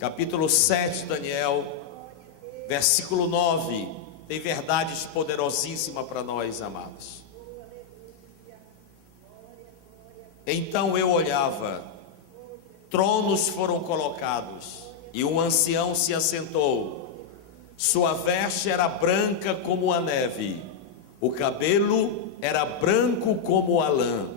capítulo 7, Daniel, versículo 9, tem verdades poderosíssimas para nós, amados. Então eu olhava, tronos foram colocados, e um ancião se assentou. Sua veste era branca como a neve, o cabelo era branco como a lã.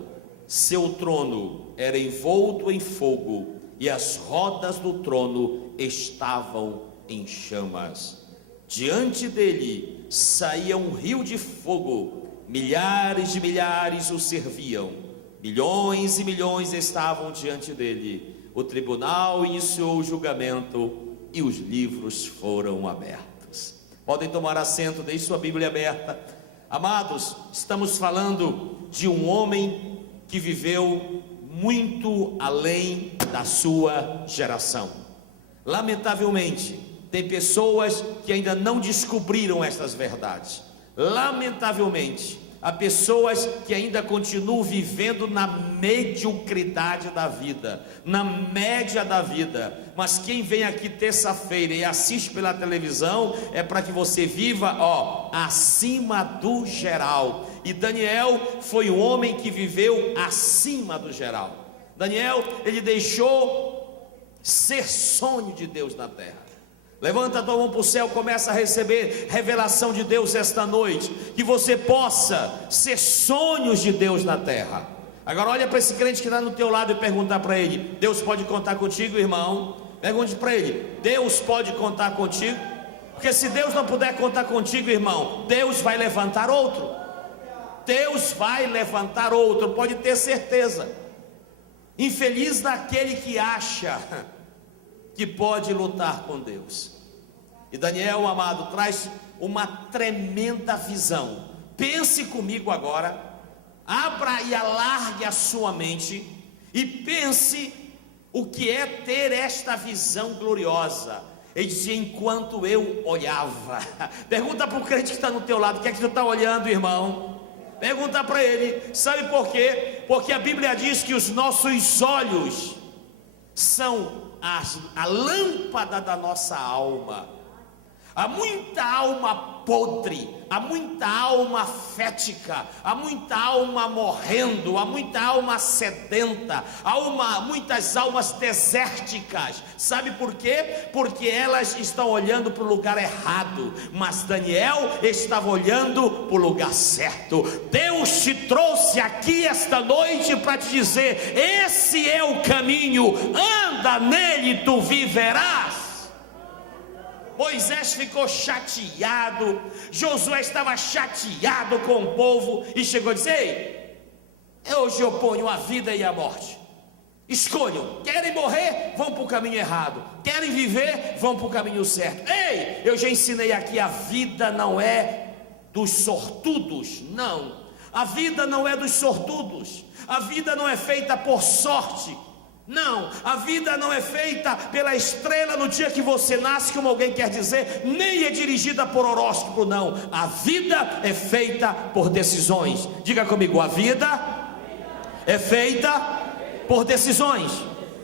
Seu trono era envolto em fogo, e as rodas do trono estavam em chamas. Diante dele saía um rio de fogo, milhares de milhares o serviam, milhões e milhões estavam diante dele. O tribunal iniciou o julgamento e os livros foram abertos. Podem tomar assento, deixe sua Bíblia aberta. Amados, estamos falando de um homem que viveu muito além da sua geração. Lamentavelmente, tem pessoas que ainda não descobriram estas verdades. Lamentavelmente, há pessoas que ainda continuam vivendo na mediocridade da vida, na média da vida. Mas quem vem aqui terça-feira e assiste pela televisão é para que você viva, acima do geral. E Daniel foi um homem que viveu acima do geral. Daniel, ele deixou ser sonho de Deus na terra. Levanta a tua mão para o céu, começa a receber revelação de Deus esta noite, que você possa ser sonhos de Deus na terra. Agora olha para esse crente que está no teu lado e perguntar para ele: Deus pode contar contigo, irmão? Pergunte para ele: Deus pode contar contigo? Porque se Deus não puder contar contigo, irmão, Deus vai levantar outro. Deus vai levantar outro, pode ter certeza. Infeliz daquele que acha que pode lutar com Deus. E Daniel, amado, traz uma tremenda visão. Pense comigo agora, abra e alargue a sua mente e pense o que é ter esta visão gloriosa. Ele dizia: enquanto eu olhava. Pergunta para o crente que está no teu lado: o que é que tu está olhando, irmão? Pergunta para ele. Sabe por quê? Porque a Bíblia diz que os nossos olhos são a lâmpada da nossa alma. Há muita alma podre, há muita alma fética, há muita alma morrendo, há muita alma sedenta, há muitas almas desérticas. Sabe por quê? Porque elas estão olhando para o lugar errado, mas Daniel estava olhando para o lugar certo. Deus te trouxe aqui esta noite para te dizer: esse é o caminho, anda nele, tu viverás. Moisés ficou chateado, Josué estava chateado com o povo e chegou a dizer: ei, hoje eu ponho a vida e a morte, escolham, querem morrer, vão para o caminho errado, querem viver, vão para o caminho certo. Ei, eu já ensinei aqui, a vida não é dos sortudos, não, a vida não é dos sortudos, a vida não é feita por sorte. Não, a vida não é feita pela estrela no dia que você nasce, como alguém quer dizer, nem é dirigida por horóscopo, não. A vida é feita por decisões. Diga comigo: a vida é feita por decisões.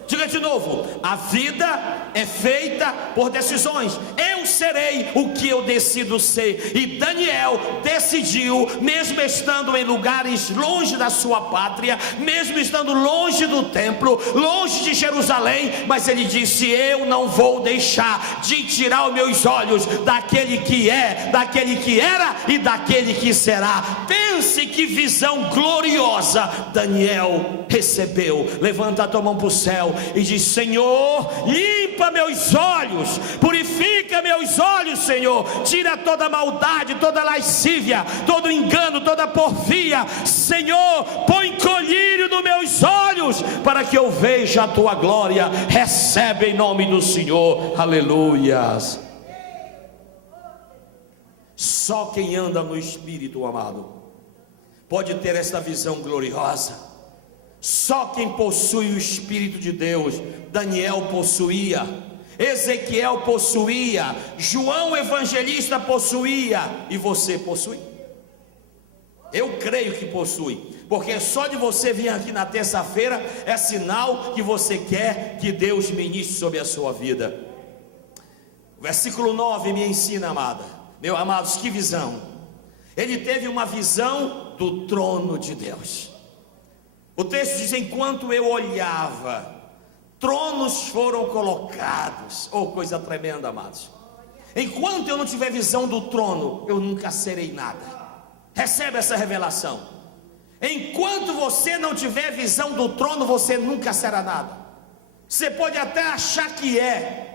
Diga de novo: a vida é feita por decisões. Eu serei o que eu decido ser. E Daniel decidiu, mesmo estando em lugares longe da sua pátria, mesmo estando longe do templo, longe de Jerusalém, mas ele disse: eu não vou deixar de tirar os meus olhos daquele que é, daquele que era e daquele que será. Pense que visão gloriosa Daniel recebeu. Levanta a tua mão para o céu e diz: Senhor, limpa meus olhos, purifica meus olhos, Senhor, tira toda maldade, toda lascívia, todo engano, toda porfia, Senhor, põe colírio nos meus olhos, para que eu veja a tua glória. Recebe em nome do Senhor, aleluias. Só quem anda no Espírito, amado, pode ter esta visão gloriosa. Só quem possui o Espírito de Deus. Daniel possuía, Ezequiel possuía, João Evangelista possuía, e você possui? Eu creio que possui, porque só de você vir aqui na terça-feira é sinal que você quer que Deus ministre sobre a sua vida. O versículo 9 me ensina, amada, meus amados, que visão. Ele teve uma visão do trono de Deus. O texto diz: enquanto eu olhava, tronos foram colocados. Oh, coisa tremenda, amados. Enquanto eu não tiver visão do trono, eu nunca serei nada. Recebe essa revelação. Enquanto você não tiver visão do trono, você nunca será nada. Você pode até achar que é,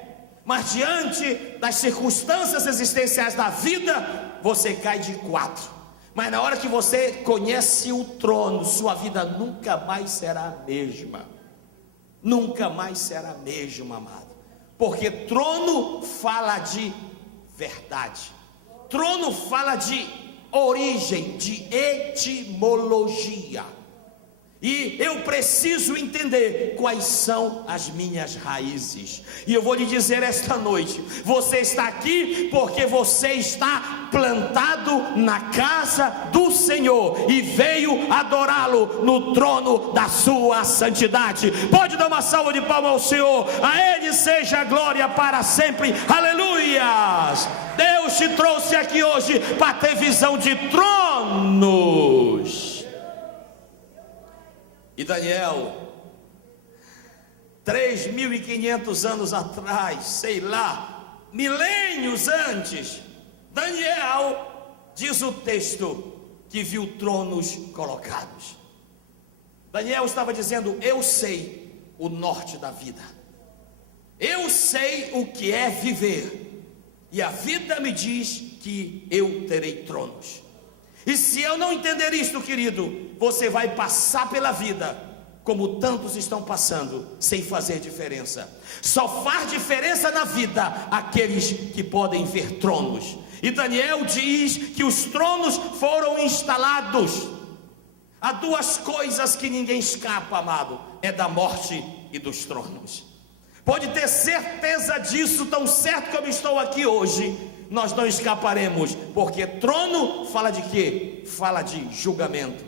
mas diante das circunstâncias existenciais da vida, você cai de quatro. Mas na hora que você conhece o trono, sua vida nunca mais será a mesma. Nunca mais será a mesma, amado. Porque trono fala de verdade. Trono fala de origem, de etimologia. E eu preciso entender quais são as minhas raízes. E eu vou lhe dizer esta noite: você está aqui porque você está plantado na casa do Senhor e veio adorá-lo no trono da sua santidade. Pode dar uma salva de palmas ao Senhor. A Ele seja a glória para sempre. Aleluias! Deus te trouxe aqui hoje para ter visão de tronos. E Daniel, 3.500 anos atrás, sei lá, milênios antes, Daniel, diz o texto, que viu tronos colocados. Daniel estava dizendo: eu sei o norte da vida, eu sei o que é viver, e a vida me diz que eu terei tronos. E se eu não entender isto, querido, você vai passar pela vida como tantos estão passando, sem fazer diferença. Só faz diferença na vida aqueles que podem ver tronos. E Daniel diz que os tronos foram instalados. Há duas coisas que ninguém escapa, amado: é da morte e dos tronos. Pode ter certeza disso, tão certo que eu estou aqui hoje. Nós não escaparemos, porque trono fala de quê? Fala de julgamento.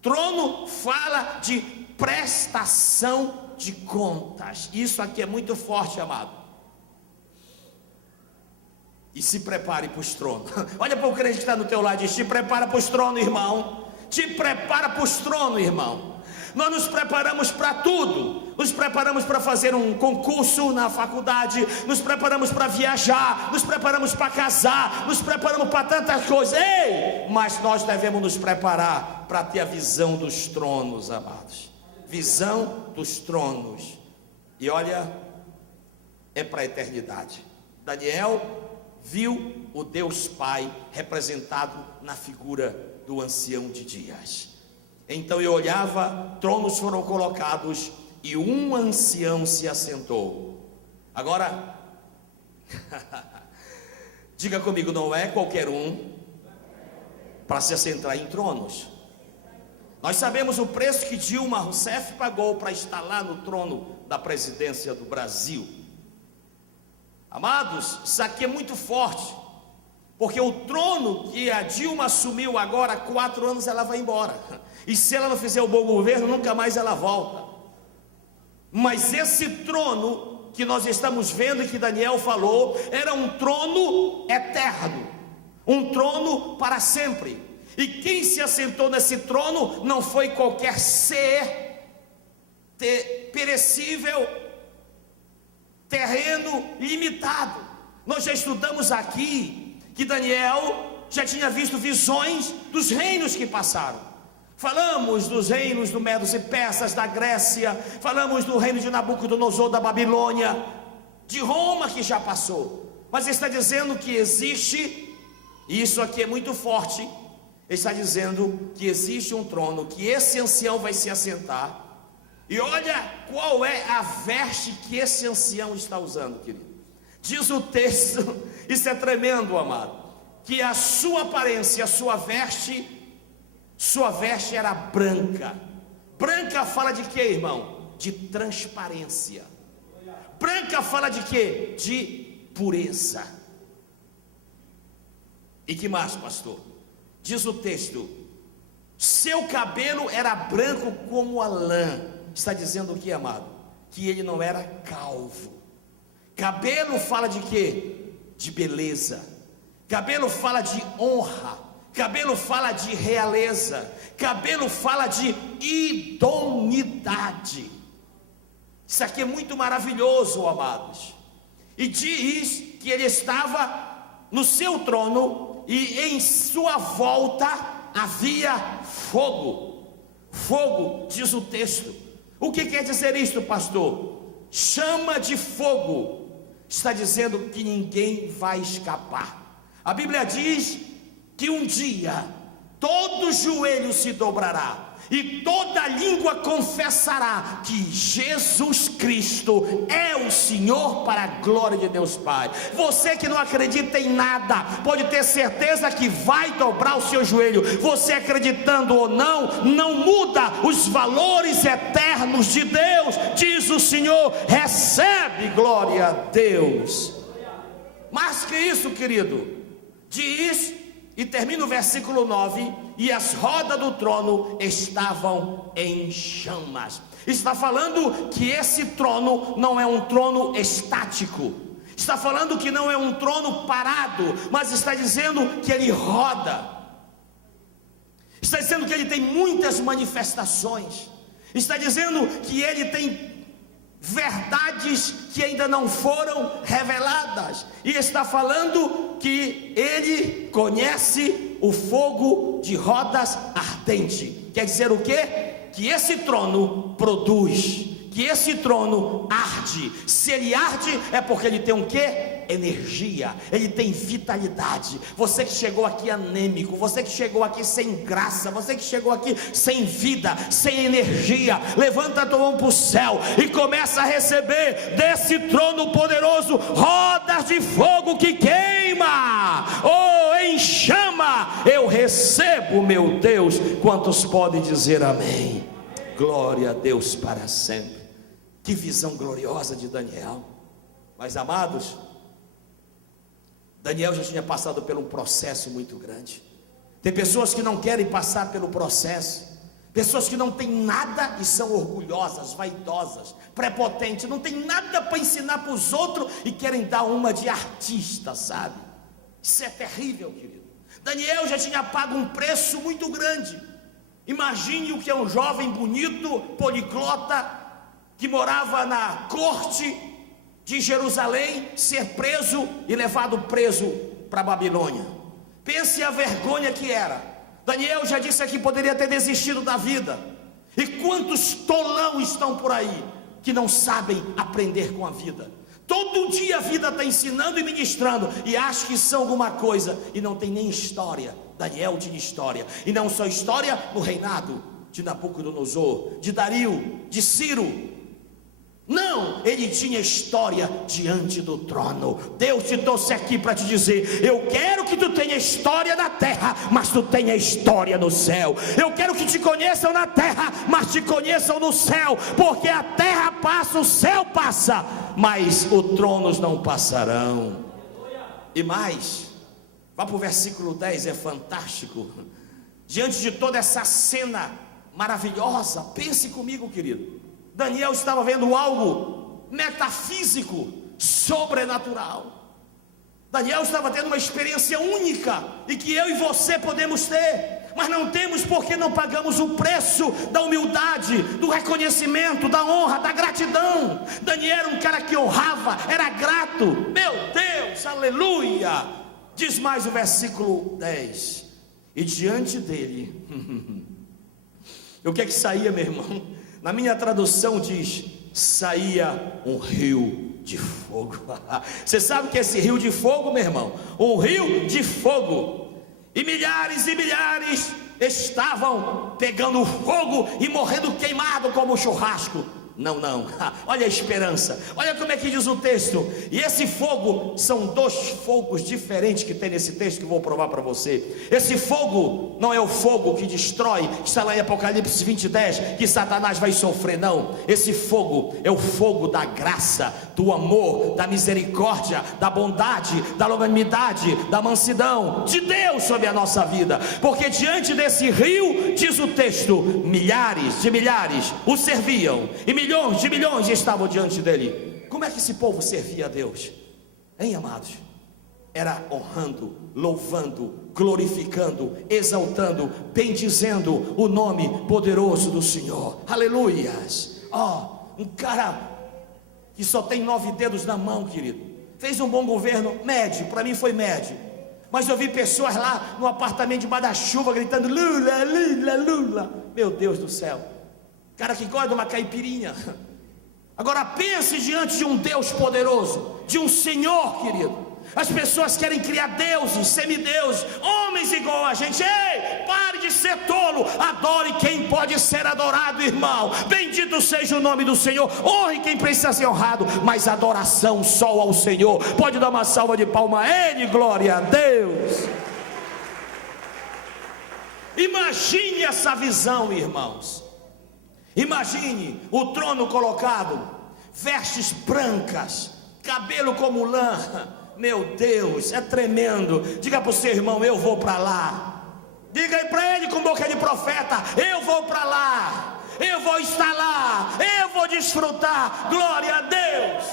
Trono fala de prestação de contas. Isso aqui é muito forte, amado. E se prepare para os tronos. Olha para o crente que está no teu lado e diz: te prepara para os tronos, irmão. Te prepara para os tronos, irmão. Nós nos preparamos para tudo. Nos preparamos para fazer um concurso na faculdade, nos preparamos para viajar, nos preparamos para casar, nos preparamos para tantas coisas. Ei! Mas nós devemos nos preparar para ter a visão dos tronos, amados. Visão dos tronos. E olha, é para a eternidade. Daniel viu o Deus Pai representado na figura do ancião de dias. Então eu olhava, tronos foram colocados e um ancião se assentou. Agora, diga comigo: não é qualquer um para se assentar em tronos. Nós sabemos o preço que Dilma Rousseff pagou para estar lá no trono da presidência do Brasil. Amados, isso aqui é muito forte, porque o trono que a Dilma assumiu agora, há 4 anos, ela vai embora. E se ela não fizer o bom governo, nunca mais ela volta. Mas esse trono que nós estamos vendo e que Daniel falou, era um trono eterno, um trono para sempre. E quem se assentou nesse trono não foi qualquer ser perecível, terreno limitado. Nós já estudamos aqui que Daniel já tinha visto visões dos reinos que passaram. Falamos dos reinos do Medos e Persas, da Grécia, falamos do reino de Nabucodonosor, da Babilônia, de Roma, que já passou. Mas ele está dizendo que existe, e isso aqui é muito forte, ele está dizendo que existe um trono, que esse ancião vai se assentar. E olha qual é a veste que esse ancião está usando, querido. Diz o texto, isso é tremendo, amado, que a sua aparência, a sua veste era branca. Branca fala de quê, irmão? De transparência. Branca fala de quê? De pureza. E que mais, pastor? Diz o texto: seu cabelo era branco como a lã. Está dizendo o que, amado? Que ele não era calvo. Cabelo fala de quê? De beleza. Cabelo fala de honra. Cabelo fala de realeza. Cabelo fala de idoneidade. Isso aqui é muito maravilhoso, amados. E diz que ele estava no seu trono e em sua volta havia fogo. Fogo, diz o texto. O que quer dizer isto, pastor? Chama de fogo. Está dizendo que ninguém vai escapar. A Bíblia diz que um dia todo joelho se dobrará e toda língua confessará que Jesus Cristo é o Senhor, para a glória de Deus Pai. Você que não acredita em nada, pode ter certeza que vai dobrar o seu joelho. Você acreditando ou não, não muda os valores eternos de Deus. Diz o Senhor, recebe, glória a Deus. Mais que isso, querido, diz, e termina o versículo 9: e as rodas do trono estavam em chamas. Está falando que esse trono não é um trono estático. Está falando que não é um trono parado, mas está dizendo que ele roda. Está dizendo que ele tem muitas manifestações. Está dizendo que ele tem verdades que ainda não foram reveladas. E está falando que ele conhece o fogo de rodas ardente. Quer dizer o quê? Que esse trono produz, que esse trono arde. Se ele arde, é porque ele tem um quê? Energia, ele tem vitalidade. Você que chegou aqui anêmico, você que chegou aqui sem graça, você que chegou aqui sem vida, sem energia, levanta a tua mão para o céu e começa a receber desse trono poderoso rodas de fogo que queima, em chama. Eu recebo, meu Deus. Quantos podem dizer amém? Glória a Deus para sempre. Que visão gloriosa de Daniel. Mas amados, Daniel já tinha passado por um processo muito grande. Tem pessoas que não querem passar pelo processo, pessoas que não têm nada e são orgulhosas, vaidosas, prepotentes, não tem nada para ensinar para os outros e querem dar uma de artista, sabe? Isso é terrível, querido. Daniel já tinha pago um preço muito grande. Imagine o que é um jovem bonito, poliglota, que morava na corte de Jerusalém, ser preso e levado preso para a Babilônia. Pense a vergonha que era. Daniel já disse aqui, poderia ter desistido da vida. E quantos tolão estão por aí que não sabem aprender com a vida? Todo dia a vida está ensinando e ministrando, e acha que são alguma coisa, e não tem nem história. Daniel tinha história, e não só história no reinado de Nabucodonosor, de Dario, de Ciro. Não, ele tinha história diante do trono. Deus te trouxe aqui para te dizer: eu quero que tu tenha história na terra, mas tu tenha história no céu. Eu quero que te conheçam na terra, mas te conheçam no céu, porque a terra passa, o céu passa, mas os tronos não passarão. E mais, vá para o versículo 10, é fantástico. Diante de toda essa cena maravilhosa, pense comigo, querido. Daniel estava vendo algo metafísico, sobrenatural. Daniel estava tendo uma experiência única, e que eu e você podemos ter, mas não temos porque não pagamos o preço da humildade, do reconhecimento, da honra, da gratidão. Daniel era um cara que honrava, era grato. Meu Deus, aleluia. Diz mais o versículo 10: e diante dele o que é que saía, meu irmão? Na minha tradução diz: saía um rio de fogo. Você sabe que esse rio de fogo, meu irmão? Um rio de fogo. E milhares estavam pegando fogo e morrendo queimado como churrasco. Não, olha a esperança, olha como é que diz o texto. E esse fogo, são dois fogos diferentes que tem nesse texto, que eu vou provar para você. Esse fogo não é o fogo que destrói, está lá em Apocalipse 20:10, que Satanás vai sofrer, não. Esse fogo é o fogo da graça, do amor, da misericórdia, da bondade, da longanimidade, da mansidão de Deus sobre a nossa vida. Porque diante desse rio, diz o texto, milhares de milhares o serviam, e milhões de milhões estavam diante dele. Como como é que esse povo servia a Deus? Hein, amados? Era honrando, louvando, glorificando, exaltando, bendizendo o nome poderoso do Senhor. Aleluias. Um cara que só tem 9 dedos na mão, querido, fez um bom governo, médio, para mim foi médio. Mas eu vi pessoas lá no apartamento debaixo da chuva gritando Lula, Lula, Lula. Meu Deus do céu. Cara que gosta de uma caipirinha. Agora pense diante de um Deus poderoso, de um Senhor, querido. As pessoas querem criar deuses, semideuses, homens igual a gente. Ei, pare de ser tolo. Adore quem pode ser adorado, irmão. Bendito seja o nome do Senhor. Honre quem precisa ser honrado. Mas adoração só ao Senhor. Pode dar uma salva de palmas a Ele, glória a Deus. Imagine essa visão, irmãos. Imagine o trono colocado, vestes brancas, cabelo como lã. Meu Deus, é tremendo. Diga para o seu irmão, eu vou para lá. Diga aí para ele com boca de profeta, eu vou para lá, eu vou estar lá, eu vou desfrutar. Glória a Deus.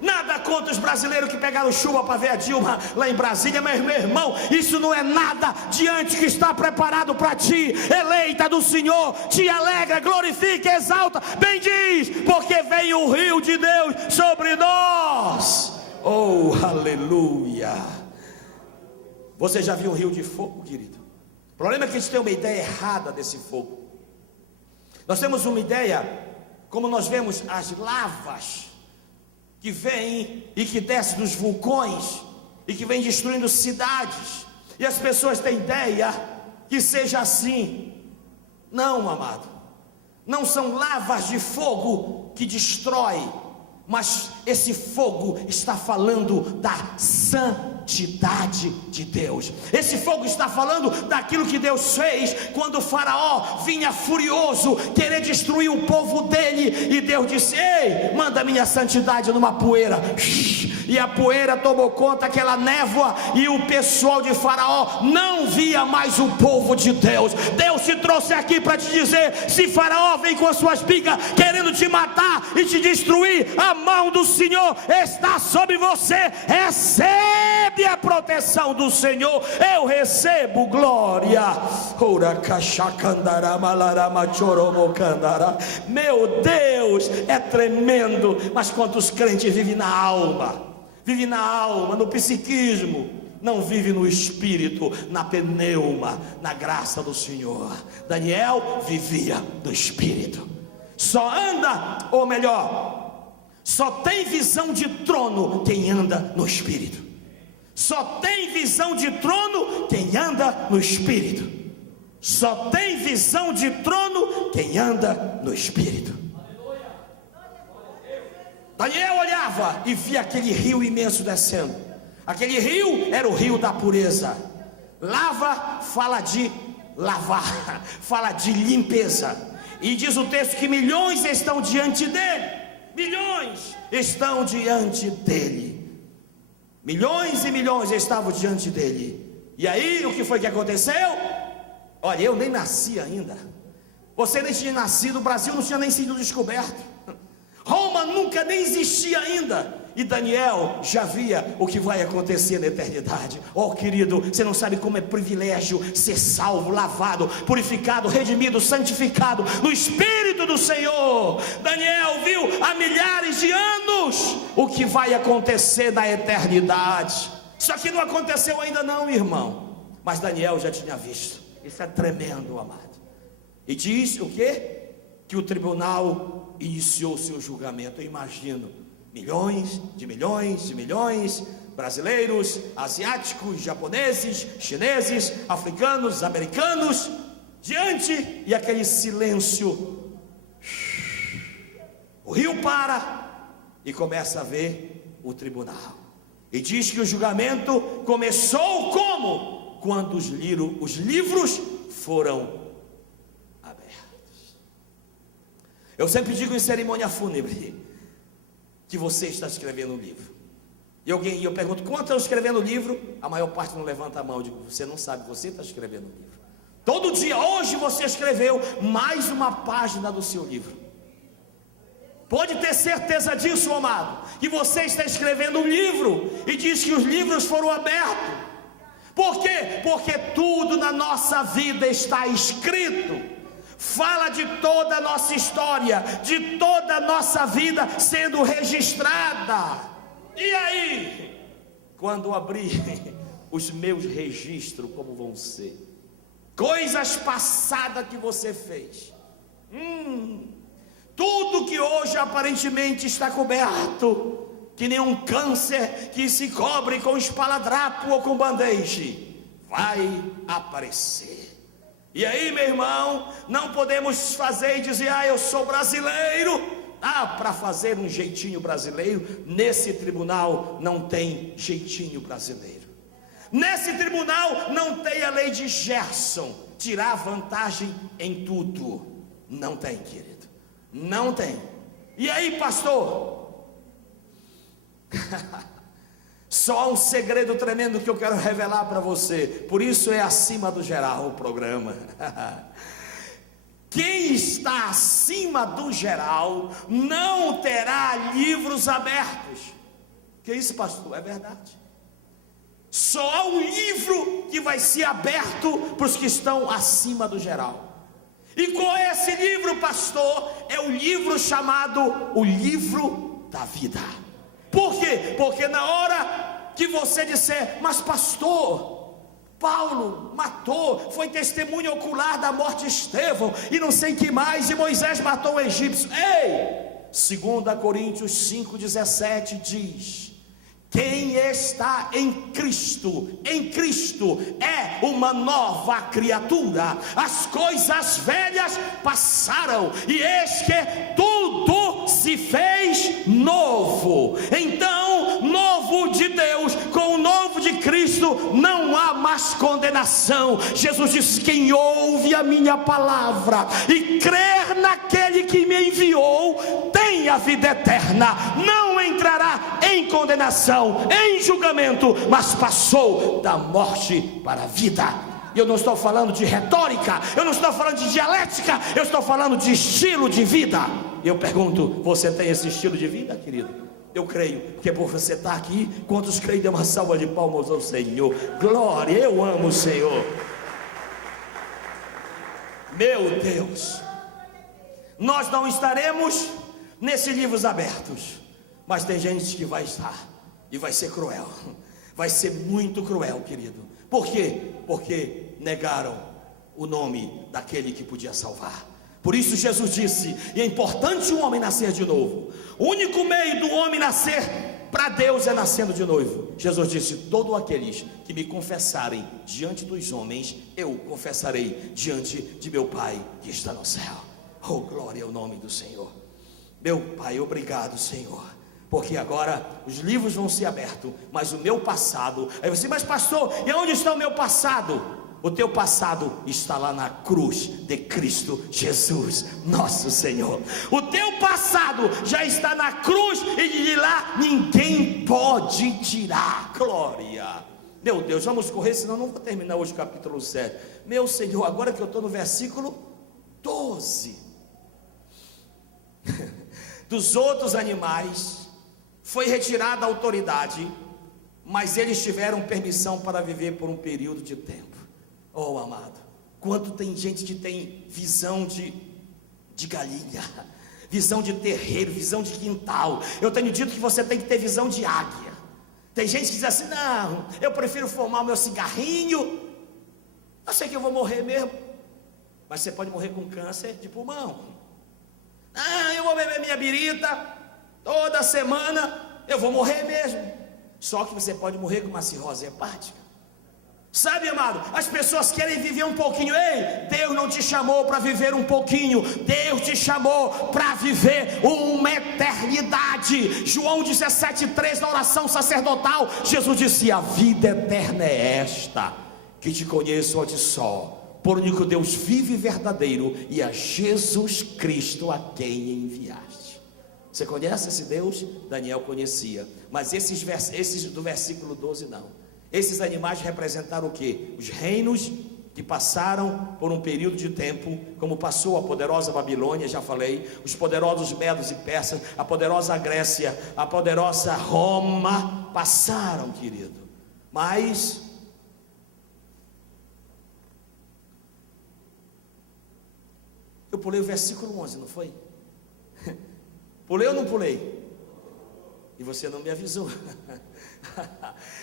Nada contra os brasileiros que pegaram chuva para ver a Dilma lá em Brasília, mas meu irmão, isso não é nada diante que está preparado para ti, eleita do Senhor. Te alegra, glorifica, exalta, bendiz, porque vem o rio de Deus sobre nós. Oh, aleluia. Você já viu um rio de fogo, querido? O problema é que a gente tem uma ideia errada desse fogo. Nós temos uma ideia, como nós vemos as lavas que vêm e que descem dos vulcões e que vêm destruindo cidades, e as pessoas têm ideia que seja assim. Não, amado, não são lavas de fogo que destrói, mas esse fogo está falando da santidade de Deus. Esse fogo está falando daquilo que Deus fez quando o faraó vinha furioso querer destruir o povo dele, e Deus disse: ei, manda minha santidade numa poeira. E a poeira tomou conta, aquela névoa, e o pessoal de faraó não via mais o povo de Deus. Deus te trouxe aqui para te dizer: se faraó vem com as suas bigas querendo te matar e te destruir, a mão do Senhor está sobre você. Recebe a proteção do Senhor. Eu recebo, glória. Meu Deus, é tremendo. Mas quantos crentes vivem na alma? Vive na alma, no psiquismo, não vive no espírito, na pneuma, na graça do Senhor. Daniel vivia do espírito. Só anda, ou melhor, só tem visão de trono quem anda no espírito. Só tem visão de trono quem anda no espírito. Só tem visão de trono quem anda no espírito. Daniel olhava e via aquele rio imenso descendo. Aquele rio era o rio da pureza. Lava fala de lavar, fala de limpeza. E diz o texto que milhões estão diante dele. Milhões estão diante dele. Milhões e milhões estavam diante dele. E aí o que foi que aconteceu? Olha, eu nem nasci ainda. Você nem tinha nascido, o Brasil não tinha nem sido descoberto. Roma nunca nem existia ainda. E Daniel já via o que vai acontecer na eternidade. Oh, querido, você não sabe como é privilégio ser salvo, lavado, purificado, redimido, santificado no Espírito do Senhor. Daniel viu há milhares de anos o que vai acontecer na eternidade. Isso aqui não aconteceu ainda não, irmão, mas Daniel já tinha visto. Isso é tremendo, amado. E diz o quê? Que o tribunal iniciou seu julgamento. Eu imagino milhões de milhões, brasileiros, asiáticos, japoneses, chineses, africanos, americanos, diante, e aquele silêncio. O rio para e começa a ver o tribunal. E diz que o julgamento começou como? Quando os livros foram abertos. Eu sempre digo em cerimônia fúnebre que você está escrevendo um livro. E eu pergunto: quantos estão escrevendo o livro? A maior parte não levanta a mão. Eu digo: você não sabe, você está escrevendo um livro. Todo dia, hoje você escreveu mais uma página do seu livro. Pode ter certeza disso, amado, que você está escrevendo um livro e diz que os livros foram abertos. Por quê? Porque tudo na nossa vida está escrito. Fala de toda a nossa história, de toda a nossa vida sendo registrada. E aí, quando abrir os meus registros, como vão ser? Coisas passadas que você fez. Tudo que hoje aparentemente está coberto, que nem um câncer que se cobre com esparadrapo ou com band-aid, vai aparecer. E aí, meu irmão, não podemos fazer e dizer: eu sou brasileiro. Para fazer um jeitinho brasileiro, nesse tribunal não tem jeitinho brasileiro. Nesse tribunal não tem a lei de Gerson, tirar vantagem em tudo. Não tem, querido, não tem. E aí, pastor? Só há um segredo tremendo que eu quero revelar para você. Por isso é acima do geral o programa. Quem está acima do geral não terá livros abertos. Que isso, pastor? É verdade. Só há um livro que vai ser aberto para os que estão acima do geral. E qual é esse livro, pastor? É o livro chamado o livro da vida. Por quê? Porque na hora que você disser: mas pastor, Paulo matou, foi testemunha ocular da morte de Estevão, e não sei que mais, e Moisés matou o egípcio. Ei, 2 Coríntios 5,17 diz: quem está em Cristo é uma nova criatura. As coisas velhas passaram, e eis que tudo se fez novo. Então, novo de Deus com o novo de Cristo, não há mais condenação. Jesus disse: quem ouve a minha palavra e crer naquele que me enviou, tem a vida eterna, não entrará em condenação, em julgamento, mas passou da morte para a vida. Eu não estou falando de retórica, eu não estou falando de dialética, eu estou falando de estilo de vida. E eu pergunto: você tem esse estilo de vida, querido? Eu creio, porque por você estar aqui, quantos creem? Dê uma salva de palmas ao Senhor. Glória, eu amo o Senhor. Meu Deus, nós não estaremos nesses livros abertos, mas tem gente que vai estar, e vai ser cruel, vai ser muito cruel, querido. Por quê? Porque negaram o nome daquele que podia salvar. Por isso Jesus disse: e é importante o homem nascer de novo. O único meio do homem nascer para Deus é nascendo de novo. Jesus disse: todos aqueles que me confessarem diante dos homens, eu confessarei diante de meu Pai que está no céu. Oh, glória ao nome do Senhor. Meu Pai, obrigado, Senhor, porque agora os livros vão ser abertos, mas o meu passado. Aí você: mas pastor, e onde está o meu passado? O teu passado está lá na cruz de Cristo Jesus, nosso Senhor. O teu passado já está na cruz, e de lá ninguém pode tirar. Glória. Meu Deus, vamos correr, senão não vou terminar hoje o capítulo 7. Meu Senhor, agora que eu estou no versículo 12. Dos outros animais foi retirada a autoridade, mas eles tiveram permissão para viver por um período de tempo. Oh, amado, quanto tem gente que tem visão de galinha, visão de terreiro, visão de quintal. Eu tenho dito que você tem que ter visão de águia. Tem gente que diz assim: não, eu prefiro fumar o meu cigarrinho, eu sei que eu vou morrer mesmo. Mas você pode morrer com câncer de pulmão. Eu vou beber minha birita toda semana, eu vou morrer mesmo. Só que você pode morrer com uma cirrose hepática. Sabe, amado, as pessoas querem viver um pouquinho. Ei, Deus não te chamou para viver um pouquinho, Deus te chamou para viver uma eternidade. João 17,3, na oração sacerdotal, Jesus disse: a vida eterna é esta, que te conheço, ó de só, por único Deus vivo e verdadeiro, e a Jesus Cristo a quem enviaste. Você conhece esse Deus? Daniel conhecia, mas esses do versículo 12 não. Esses animais representaram o quê? Os reinos que passaram por um período de tempo, como passou a poderosa Babilônia, já falei, os poderosos Medos e Persas, a poderosa Grécia, a poderosa Roma, passaram, querido, mas eu pulei o versículo 11, não foi? Pulei ou não pulei? E você não me avisou.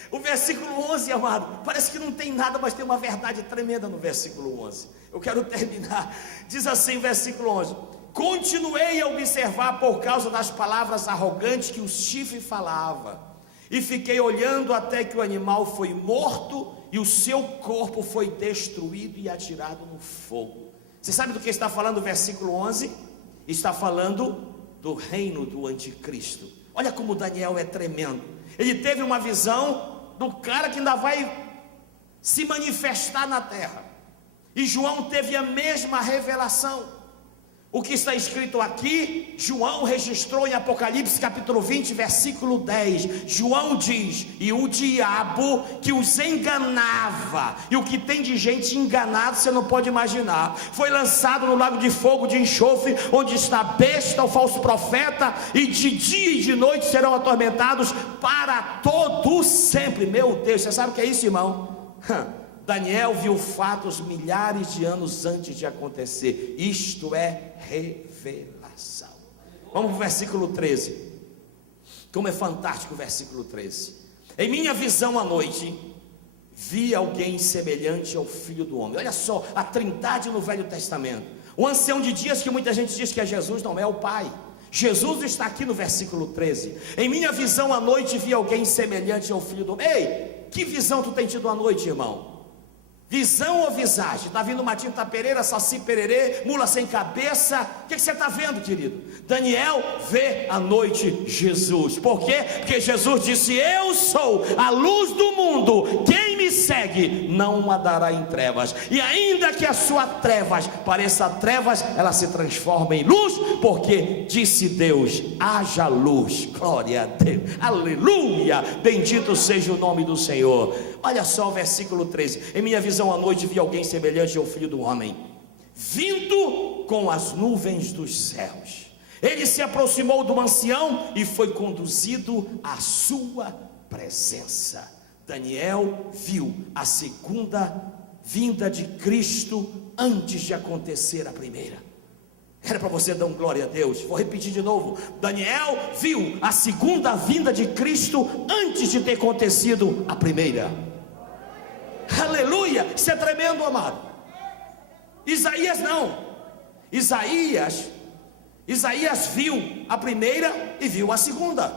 O versículo 11, amado, parece que não tem nada, mas tem uma verdade tremenda no versículo 11. Eu quero terminar. Diz assim, versículo 11: continuei a observar por causa das palavras arrogantes que o chifre falava, e fiquei olhando até que o animal foi morto e o seu corpo foi destruído e atirado no fogo. Você sabe do que está falando o versículo 11? Está falando do reino do anticristo. Olha como Daniel é tremendo. Ele teve uma visão do cara que ainda vai se manifestar na terra, e João teve a mesma revelação. O que está escrito aqui, João registrou em Apocalipse capítulo 20, versículo 10. João diz: e o diabo que os enganava, e o que tem de gente enganada você não pode imaginar, foi lançado no lago de fogo de enxofre, onde está a besta, o falso profeta, e de dia e de noite serão atormentados para todo sempre. Meu Deus, você sabe o que é isso, irmão? Daniel viu fatos milhares de anos antes de acontecer. Isto é revelação. Vamos para o versículo 13. Como é fantástico o versículo 13. Em minha visão à noite, vi alguém semelhante ao Filho do Homem. Olha só, a trindade no Velho Testamento. O ancião de dias, que muita gente diz que é Jesus, não é o Pai. Jesus está aqui no versículo 13. Em minha visão à noite, vi alguém semelhante ao Filho do Homem. Ei, que visão tu tem tido à noite, irmão? Visão ou visagem? Está vindo uma tinta pereira, saci pererê, mula sem cabeça? O que você está vendo, querido? Daniel vê à noite Jesus. Por quê? Porque Jesus disse: eu sou a luz do mundo, quem me segue não andará em trevas, e ainda que a sua trevas pareça trevas, ela se transforma em luz, porque disse Deus: haja luz. Glória a Deus, aleluia, bendito seja o nome do Senhor. Olha só o versículo 13. Em minha visão à noite vi alguém semelhante ao Filho do Homem, vindo com as nuvens dos céus. Ele se aproximou do ancião e foi conduzido à sua presença. Daniel viu a segunda vinda de Cristo antes de acontecer a primeira. Era para você dar um glória a Deus. Vou repetir de novo. Daniel viu a segunda vinda de Cristo antes de ter acontecido a primeira. Aleluia, isso é tremendo, amado. Isaías não. Isaías viu a primeira e viu a segunda.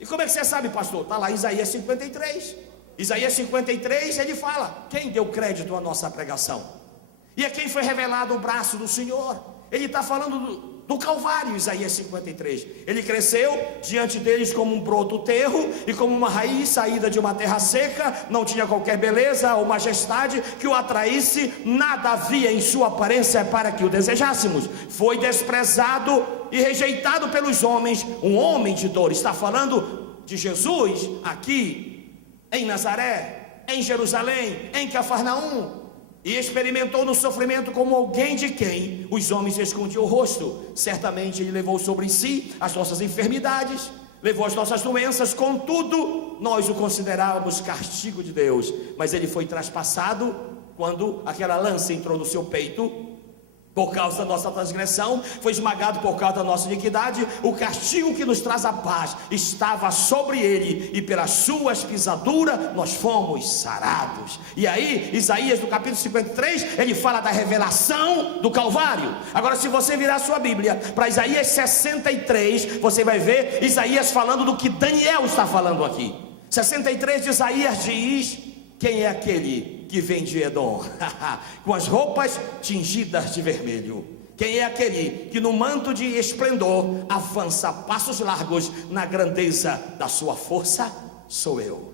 E como é que você sabe, pastor? Está lá em Isaías 53. Isaías 53, ele fala: quem deu crédito à nossa pregação? E a quem foi revelado o braço do Senhor? Ele está falando do Calvário, Isaías 53. Ele cresceu diante deles como um broto terro e como uma raiz saída de uma terra seca. Não tinha qualquer beleza ou majestade que o atraísse, nada havia em sua aparência para que o desejássemos. Foi desprezado e rejeitado pelos homens, um homem de dor. Está falando de Jesus aqui em Nazaré, em Jerusalém, em Cafarnaum. E experimentou no sofrimento como alguém de quem os homens escondiam o rosto. Certamente ele levou sobre si as nossas enfermidades, levou as nossas doenças, contudo nós o considerávamos castigo de Deus, mas ele foi traspassado quando aquela lança entrou no seu peito. Por causa da nossa transgressão, foi esmagado por causa da nossa iniquidade. O castigo que nos traz a paz estava sobre ele, e pelas suas pisaduras nós fomos sarados. E aí, Isaías no capítulo 53, ele fala da revelação do Calvário. Agora, se você virar a sua Bíblia para Isaías 63, você vai ver Isaías falando do que Daniel está falando aqui. 63 de Isaías diz: quem é aquele que vem de Edom, com as roupas tingidas de vermelho? Quem é aquele que no manto de esplendor avança a passos largos na grandeza da sua força? Sou eu,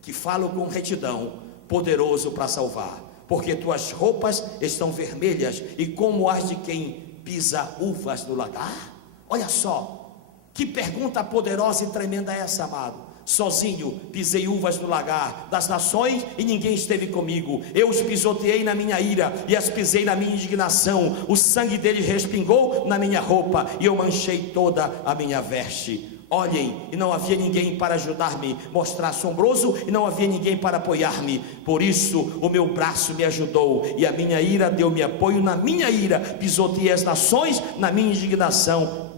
que falo com retidão, poderoso para salvar, porque tuas roupas estão vermelhas e como as de quem pisa uvas no lagar. Olha só, que pergunta poderosa e tremenda é essa, amado. sozinho pisei uvas no lagar das nações e ninguém esteve comigo. Eu os pisoteei na minha ira e as pisei na minha indignação. O sangue deles respingou na minha roupa e eu manchei toda a minha veste. Olhem, e não havia ninguém para ajudar-me, mostrar assombroso, e não havia ninguém para apoiar-me. Por isso o meu braço me ajudou, e a minha ira deu-me apoio na minha ira. Pisoteei as nações na minha indignação.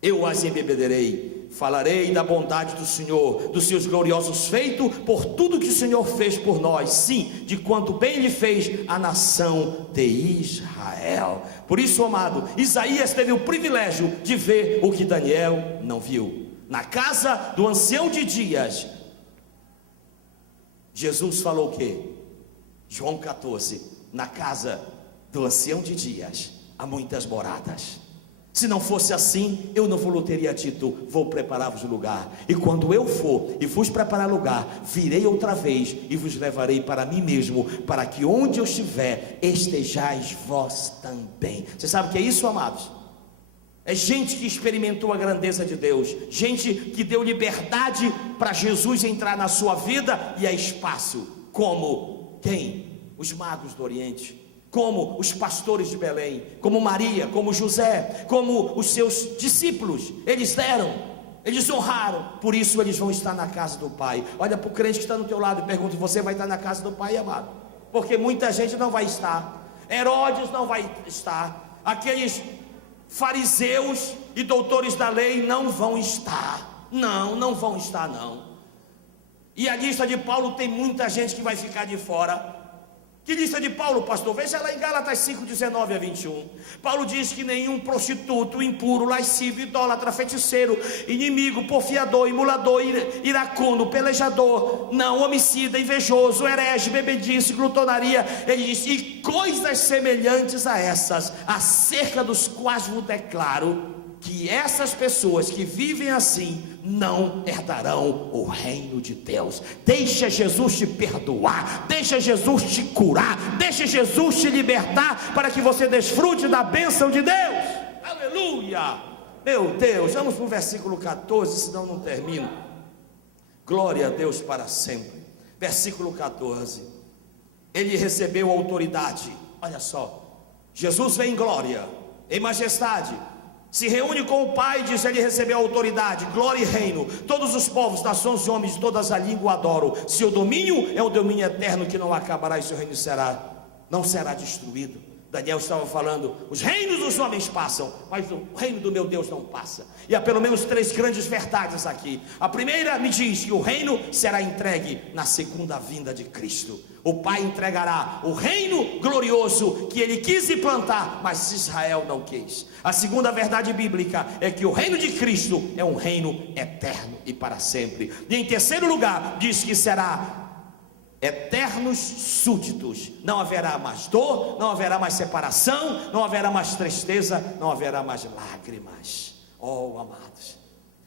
Eu as embebederei, falarei da bondade do Senhor, dos seus gloriosos feitos, por tudo que o Senhor fez por nós, sim, de quanto bem lhe fez a nação de Israel. Por isso, amado, Isaías teve o privilégio de ver o que Daniel não viu. Na casa do ancião de dias, Jesus falou o quê? João 14, na casa do ancião de dias há muitas moradas. Se não fosse assim, eu não vos teria dito, vou preparar-vos lugar. E quando eu for e vos preparar lugar, virei outra vez e vos levarei para mim mesmo, para que onde eu estiver, estejais vós também. Você sabe o que é isso, amados? É gente que experimentou a grandeza de Deus, gente que deu liberdade para Jesus entrar na sua vida e é espaço, como quem? Os magos do Oriente, como os pastores de Belém, como Maria, como José, como os seus discípulos. Eles deram, eles honraram, por isso eles vão estar na casa do Pai. Olha para o crente que está do teu lado e pergunta: você vai estar na casa do Pai, amado? Porque muita gente não vai estar. Herodes não vai estar, aqueles fariseus e doutores da lei não vão estar. Não vão estar não. E a lista de Paulo tem muita gente que vai ficar de fora. Que lista de Paulo, pastor? Veja lá em Gálatas 5, 19 a 21. Paulo diz que nenhum prostituto, impuro, lascivo, idólatra, feiticeiro, inimigo, porfiador, emulador, iracundo, pelejador, não, homicida, invejoso, herege, bebedice, glutonaria, ele diz, e coisas semelhantes a essas, acerca dos quais vos declaro que essas pessoas que vivem assim não herdarão o reino de Deus. Deixa Jesus te perdoar, deixa Jesus te curar, deixa Jesus te libertar, para que você desfrute da bênção de Deus. Aleluia! Meu Deus, vamos para o versículo 14, senão não termino. Glória a Deus para sempre. Versículo 14. Ele recebeu autoridade. Olha só, Jesus vem em glória, em majestade, se reúne com o Pai, diz, ele recebeu autoridade, glória e reino. Todos os povos, nações e homens de todas as línguas o adoram. Seu domínio é um domínio eterno que não acabará, e seu reino não será destruído. Daniel estava falando, os reinos dos homens passam, mas o reino do meu Deus não passa. E há pelo menos 3 grandes verdades aqui. A primeira me diz que o reino será entregue na segunda vinda de Cristo. O Pai entregará o reino glorioso que ele quis implantar, mas Israel não quis. A segunda verdade bíblica é que o reino de Cristo é um reino eterno e para sempre. E em terceiro lugar, diz que será eternos súditos. Não haverá mais dor, não haverá mais separação, não haverá mais tristeza, não haverá mais lágrimas. Oh, amados,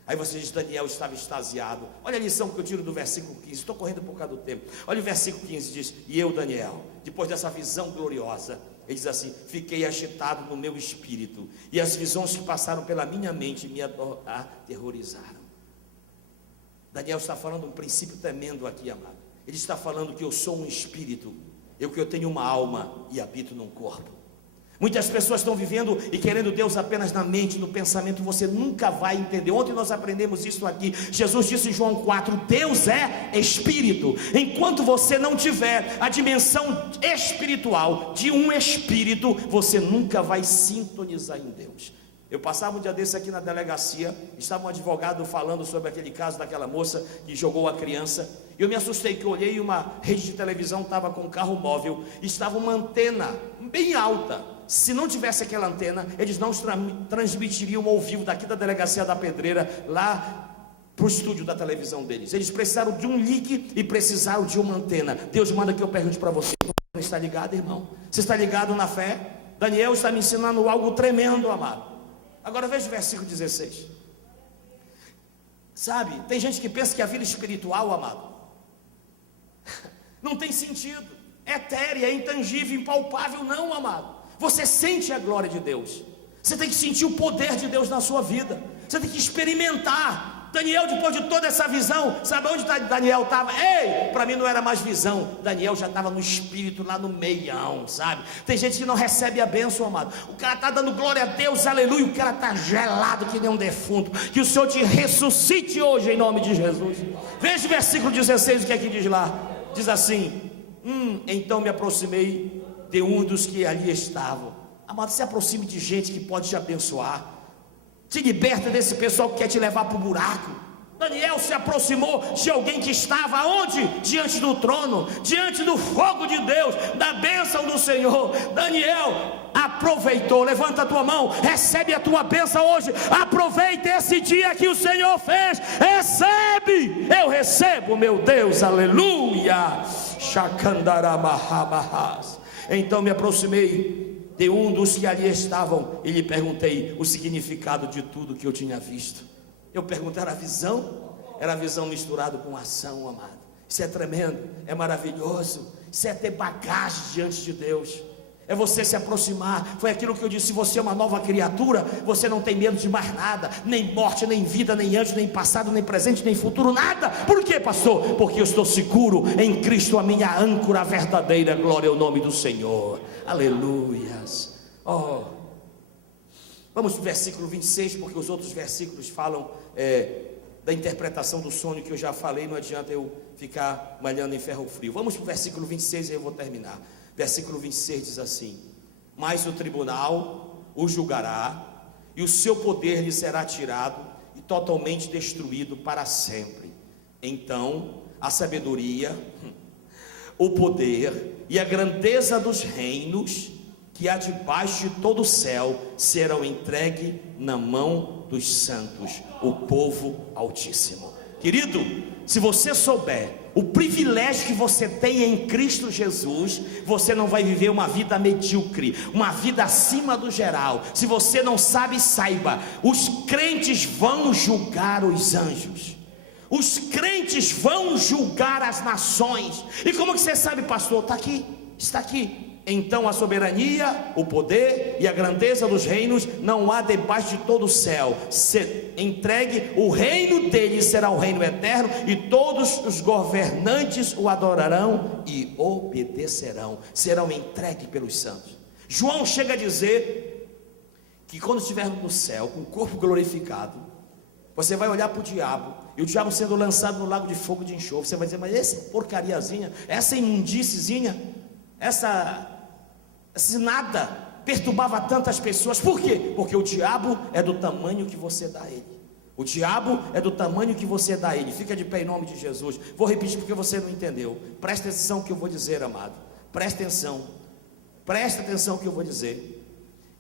aí você diz, Daniel estava extasiado. Olha a lição que eu tiro do versículo 15, estou correndo por causa do tempo. Olha o versículo 15, diz, e eu, Daniel, depois dessa visão gloriosa, ele diz assim, fiquei agitado no meu espírito, e as visões que passaram pela minha mente me aterrorizaram. Daniel está falando um princípio tremendo aqui, amado. Ele está falando que eu sou um espírito, que eu tenho uma alma e habito num corpo. Muitas pessoas estão vivendo e querendo Deus apenas na mente, no pensamento. Você nunca vai entender. Ontem nós aprendemos isso aqui. Jesus disse em João 4, Deus é espírito. Enquanto você não tiver a dimensão espiritual de um espírito, você nunca vai sintonizar em Deus. Eu passava um dia desse aqui na delegacia, estava um advogado falando sobre aquele caso daquela moça que jogou a criança. E eu me assustei, que eu olhei, uma rede de televisão estava com um carro móvel, estava uma antena bem alta. Se não tivesse aquela antena, eles não transmitiriam ao vivo daqui da delegacia da Pedreira lá para o estúdio da televisão deles. Eles precisaram de um link e precisaram de uma antena. Deus manda que eu pergunte para você, você está ligado, irmão? Você está ligado na fé? Daniel está me ensinando algo tremendo, amado. Agora veja o versículo 16. Sabe, tem gente que pensa que a vida espiritual, amado, não tem sentido, é etérea, é intangível, impalpável. Não, amado, você sente a glória de Deus, você tem que sentir o poder de Deus na sua vida, você tem que experimentar, Daniel, depois de toda essa visão, sabe onde Daniel estava? Ei, para mim não era mais visão, Daniel já estava no espírito, lá no meião, sabe? Tem gente que não recebe a bênção, amado. O cara está dando glória a Deus, aleluia, o cara está gelado que nem um defunto. Que o Senhor te ressuscite hoje em nome de Jesus. Veja o versículo 16, o que é que diz lá? Diz assim: então me aproximei de um dos que ali estavam. Amado, se aproxime de gente que pode te abençoar. Te liberta desse pessoal que quer te levar para o buraco. Daniel se aproximou de alguém que estava onde? Diante do trono, diante do fogo de Deus, da bênção do Senhor. Daniel aproveitou. Levanta a tua mão, recebe a tua bênção hoje. Aproveita esse dia que o Senhor fez. Recebe, eu recebo, meu Deus, aleluia. Então me aproximei de um dos que ali estavam e lhe perguntei o significado de tudo que eu tinha visto. Eu perguntei, era visão? Era visão misturada com ação, amado. Isso é tremendo, é maravilhoso. Isso é ter bagagem diante de Deus. É você se aproximar. Foi aquilo que eu disse: se você é uma nova criatura, você não tem medo de mais nada, nem morte, nem vida, nem anjo, nem passado, nem presente, nem futuro, nada. Por quê, pastor? Porque eu estou seguro em Cristo, a minha âncora verdadeira. Glória ao nome do Senhor, aleluias. Vamos para o versículo 26, porque os outros versículos falam da interpretação do sonho que eu já falei. Não adianta eu ficar malhando em ferro frio. Vamos para o versículo 26 e eu vou terminar. Versículo 26 diz assim: mas o tribunal o julgará, e o seu poder lhe será tirado e totalmente destruído para sempre. Então a sabedoria, o poder e a grandeza dos reinos que há debaixo de todo o céu serão entregues na mão dos santos, o povo altíssimo. Querido, se você souber o privilégio que você tem em Cristo Jesus, você não vai viver uma vida medíocre, uma vida acima do geral. Se você não sabe, saiba: os crentes vão julgar os anjos, os crentes vão julgar as nações. E como que você sabe, pastor? Está aqui, está aqui. Então a soberania, o poder e a grandeza dos reinos não há debaixo de todo o céu. Entregue, o reino dele será o reino eterno, e todos os governantes o adorarão e obedecerão. Serão entregues pelos santos. João chega a dizer que quando estivermos no céu, com o corpo glorificado, você vai olhar para o diabo, e o diabo sendo lançado no lago de fogo e de enxofre. Você vai dizer: mas essa porcariazinha, essa imundíciezinha, esse nada perturbava tantas pessoas. Por quê? Porque o diabo é do tamanho que você dá a ele. O diabo é do tamanho que você dá a ele. Fica de pé em nome de Jesus. Vou repetir porque você não entendeu. Presta atenção no que eu vou dizer, amado. Presta atenção. Presta atenção no que eu vou dizer.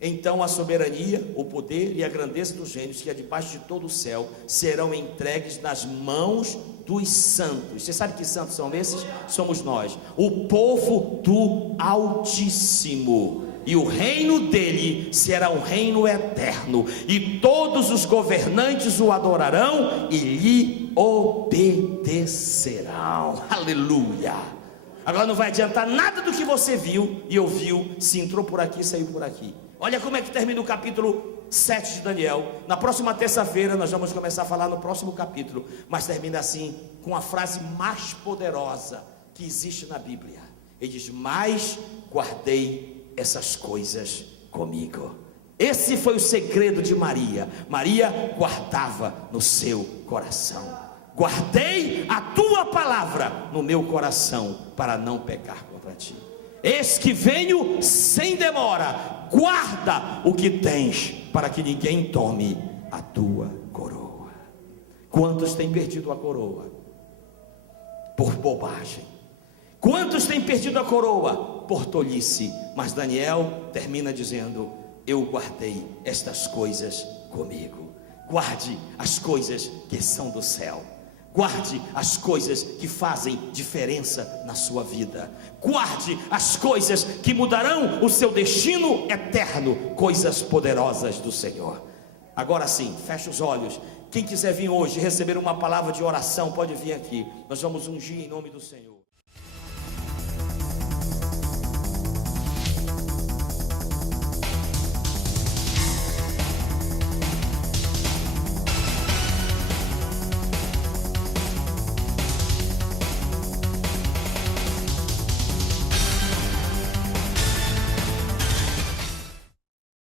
Então a soberania, o poder e a grandeza dos reinos que é debaixo de todo o céu serão entregues nas mãos dos santos. Você sabe que santos são esses? Somos nós, o povo do Altíssimo. E o reino dele será um reino eterno, e todos os governantes o adorarão e lhe obedecerão. Aleluia. Agora não vai adiantar nada do que você viu e ouviu, se entrou por aqui, saiu por aqui. Olha como é que termina o capítulo 7 de Daniel. Na próxima terça-feira nós vamos começar a falar no próximo capítulo, mas termina assim, com a frase mais poderosa que existe na Bíblia. Ele diz: mas guardei essas coisas comigo. Esse foi o segredo de Maria. Maria guardava no seu coração. Guardei a tua palavra no meu coração, para não pecar contra ti. Eis que venho sem demora. Guarda o que tens, para que ninguém tome a tua coroa. Quantos têm perdido a coroa por bobagem? Quantos têm perdido a coroa por tolice? Mas Daniel termina dizendo: eu guardei estas coisas comigo. Guarde as coisas que são do céu. Guarde as coisas que fazem diferença na sua vida. Guarde as coisas que mudarão o seu destino eterno, coisas poderosas do Senhor. Agora sim, feche os olhos. Quem quiser vir hoje receber uma palavra de oração, pode vir aqui. Nós vamos ungir em nome do Senhor.